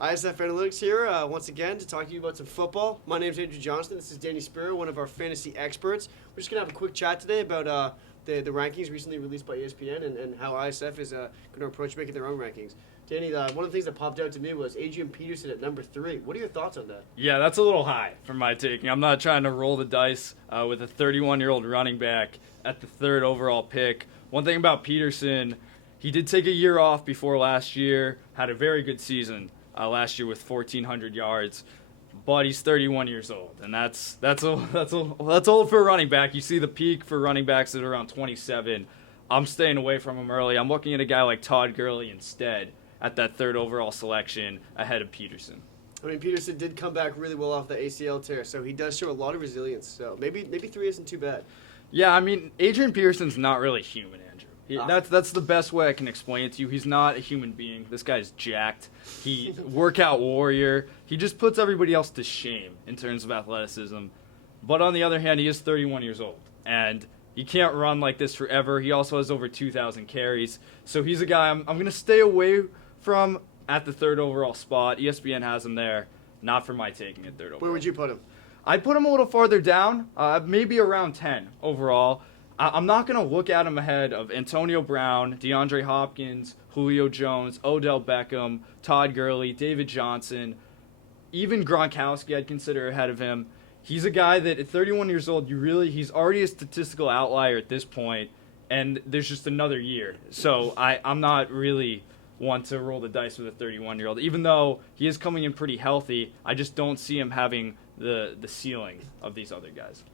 ISF Analytics here once again to talk to you about some football. My name is Andrew Johnston. This is Danny Spiro, one of our fantasy experts. We're just going to have a quick chat today about the rankings recently released by ESPN and how ISF is going to approach making their own rankings. Danny, one of the things that popped out to me was Adrian Peterson at number 3. What are your thoughts on that? Yeah, that's a little high for my taking. I'm not trying to roll the dice with a 31-year-old running back at the 3rd overall pick. One thing about Peterson, he did take a year off before last year, had a very good season last year with 1,400 yards, but he's 31 years old, and that's old for a running back. You see the peak for running backs at around 27. I'm staying away from him early. I'm looking at a guy like Todd Gurley instead at that 3rd overall selection ahead of Peterson. I mean, Peterson did come back really well off the ACL tear, so he does show a lot of resilience. So maybe 3 isn't too bad. Yeah, I mean, Adrian Peterson's not really human, Andrew. That's the best way I can explain it to you. He's not a human being. This guy's jacked. He's workout warrior. He just puts everybody else to shame in terms of athleticism. But on the other hand, he is 31 years old, and he can't run like this forever. He also has over 2,000 carries. So he's a guy I'm going to stay away from at the 3rd overall spot. ESPN has him there, not for my taking at 3rd overall. Where would you put him? I'd put him a little farther down, maybe around 10 overall. I'm not going to look at him ahead of Antonio Brown, DeAndre Hopkins, Julio Jones, Odell Beckham, Todd Gurley, David Johnson, even Gronkowski I'd consider ahead of him. He's a guy that at 31 years old, he's already a statistical outlier at this point, and there's just another year. So I'm not really one to roll the dice with a 31-year-old. Even though he is coming in pretty healthy, I just don't see him having the ceiling of these other guys.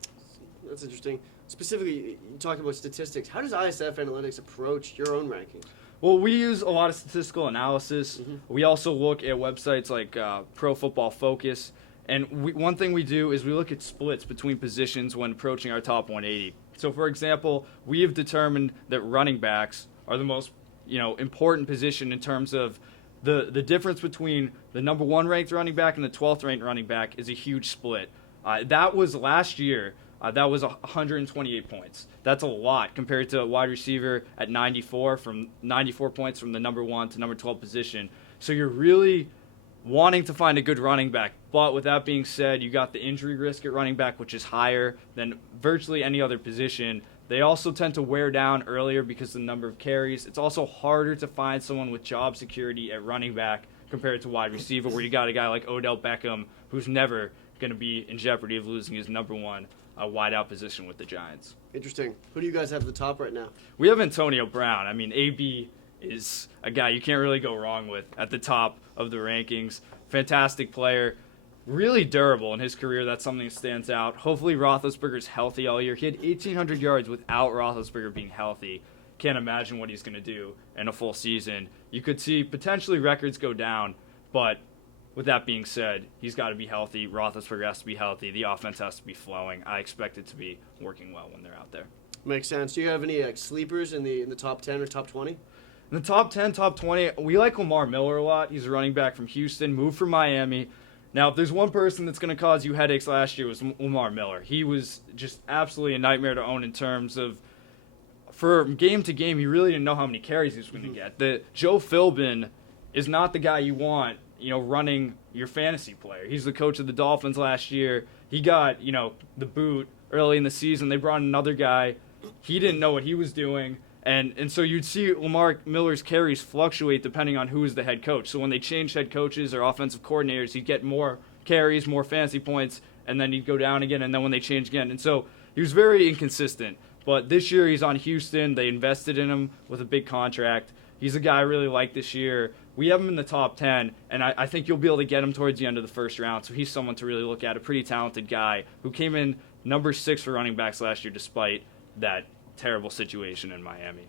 That's interesting. Specifically, you talk about statistics. How does ISF Analytics approach your own rankings? Well, we use a lot of statistical analysis. Mm-hmm. We also look at websites like Pro Football Focus. And one thing we do is we look at splits between positions when approaching our top 180. So, for example, we have determined that running backs are the most important position in terms of the difference between the number 1 ranked running back and the 12th ranked running back is a huge split. That was last year. That was 128 points. That's a lot compared to a wide receiver at 94 points from the number 1 to number 12 position. So you're really wanting to find a good running back. But with that being said, you got the injury risk at running back, which is higher than virtually any other position. They also tend to wear down earlier because of the number of carries. It's also harder to find someone with job security at running back compared to wide receiver, where you got a guy like Odell Beckham who's never going to be in jeopardy of losing his number 1 wideout position with the Giants. Interesting. Who do you guys have at the top right now? We have Antonio Brown. I mean, AB is a guy you can't really go wrong with at the top of the rankings. Fantastic player. Really durable in his career. That's something that stands out. Hopefully Roethlisberger's healthy all year. He had 1,800 yards without Roethlisberger being healthy. Can't imagine what he's going to do in a full season. You could see potentially records go down, but with that being said, he's got to be healthy. Roethlisberger has to be healthy. The offense has to be flowing. I expect it to be working well when they're out there. Makes sense. Do you have any sleepers in the top 10 or top 20? In the top 10, top 20, we like Lamar Miller a lot. He's a running back from Houston, moved from Miami. Now, if there's one person that's going to cause you headaches last year, it was Lamar Miller. He was just absolutely a nightmare to own in terms of, for game to game, he really didn't know how many carries he was going to get. The Joe Philbin is not the guy you want, running your fantasy player. He's the coach of the Dolphins last year. He got, the boot early in the season. They brought in another guy. He didn't know what he was doing. And so you'd see Lamar Miller's carries fluctuate depending on who is the head coach. So when they changed head coaches or offensive coordinators, he'd get more carries, more fantasy points, and then he'd go down again, and then when they changed again. And so he was very inconsistent. But this year he's on Houston. They invested in him with a big contract. He's a guy I really like this year. We have him in the top 10, and I think you'll be able to get him towards the end of the first round. So he's someone to really look at, a pretty talented guy who came in number 6 for running backs last year despite that terrible situation in Miami.